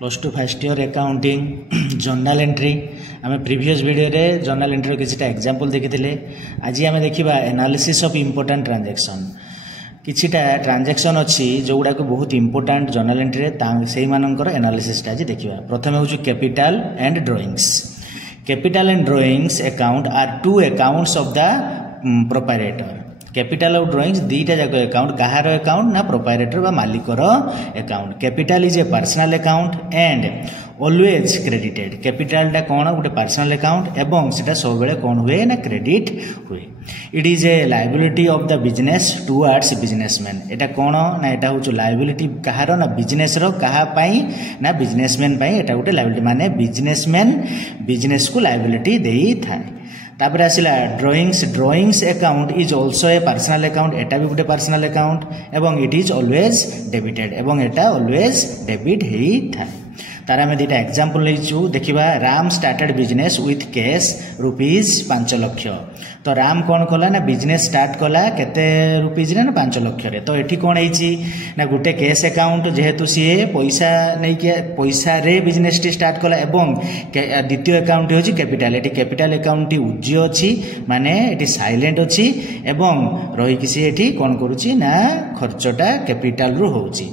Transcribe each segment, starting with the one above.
plus two first year accounting journal entry आम previous video रे journal entry किसी example देखी आज आम देखा एनालिसिस ऑफ इम्पोर्टेंट ट्रांजैक्शन किछिटा ट्रांजैक्शन अच्छी जो गुड़ाक बहुत इंपोर्टेंट जर्नल एंट्री से एनालिसिस आज देखा प्रथम हूँ capital and drawings capital and drawings account are two accounts of the proprietor capital और ड्रॉइंग्स दीटा जाक अकाउंट कहार अकाउंट ना प्रोप्राइटर बा मालिकर account capital is a personal account and always credited capital टा कौन गोटे पर्सनल अकाउंट एवं सेटा सब बेले कौन हुए ना क्रेडिट हुए it is a liability of the business towards businessman एटा कौन ना एटा हूँ लायबिलिटी कहार ना बिजनेस रो कहा पाई ना बिजनेसमैन पाई एटा गोटे लायबिलिटी माने बिजनेसमैन बिजनेस को लायबिलिटी देई थाए तापर आसला drawings account is also a personal account एटा भी गोटे पर्सनल अकाउंट एवं इट इज ऑलवेज डेबिटेड एवं एटा ऑलवेज डेबिट ही थाए तार आम दुटा एग्जांपल लेचु देखिबा Ram started business with cash rupees 5 lakh तो राम कौन कला ना बिजनेस स्टार्ट कला केते रुपीज रे ना 5 लाख रे तो एठी कौन होईची ना गोटे कैश अकाउंट जेहेतु सी पैसा नहीं के पैसा रे बिजनेस टी स्टार्ट कला एवं द्वितीय अकाउंट होची कैपिटल एठी कैपिटल अकाउंट टी उज्य अछि माने एठी साइलेंट अछि एवं रही किसी एठी कौन करूची ना खर्चटा कैपिटल रु होची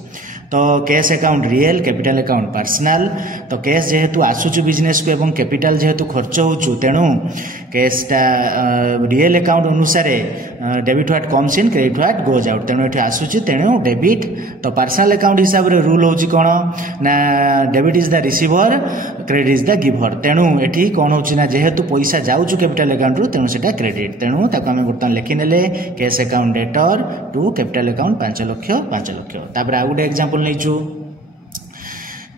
तो cash account real capital account personal तो कैश जेहेतु आसुचु बिजनेस को एवं कैपिटल जेहेतु खर्च होचु तेणु कैशटा रियल अकाउंट अनुसार debit what comes in credit what goes out तेणु ये आसुची तेणु डेबिट तो पर्सनल अकाउंट हिसाब रे रूल होची कोन ना debit is the receiver credit is the giver तेणु एठी कोन होची ना जेहेतु पैसा जाउचु कैपिटल अकाउंट रु तेणु सेटा क्रेडिट तेणु ताको हम बर्तन लिखि नेले cash account debtor to capital account 5 lakh तापर आ गुटे एग्जांपल नैचु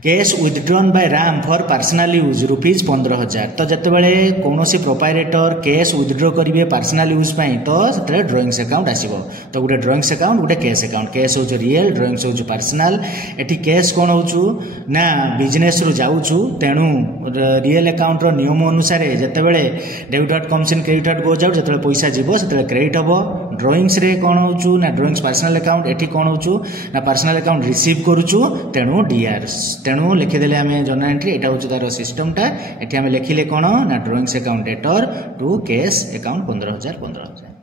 cash withdrawn by Ram for personal use rupees 15,000 तो जितेबाला कौन प्रोप्राइटर कैश विथड्रॉ करेंगे पर्सनल यूज तो से ड्रॉइंग्स अकाउंट आसो तो गोटे ड्रॉइंग्स अकाउंट गोटे कैश अकाउंट कैश हूँ रियल ड्रॉइंग्स हूँ पर्सनल एटी कैश कौन हो ना बिजनेस रु जाऊँ तेणु रियल अकाउंट रो नियम अनुसार जितेबाला debit what comes in credit what goes out जो पैसा जीव से क्रेडिट हम ड्रॉइंग्स रे कौन हो ना ड्रॉइंग्स पर्सनल अकाउंट एटी कौन हो ना पर्सनल अकाउंट रिसीव करुचु तेणु डीआर तेणु लिखिदेले आम जर्नल एंट्री एटा हूँ तार सिस्टमटा एटी आम लिखिले कौन ना drawings account debtor to cash account 15,000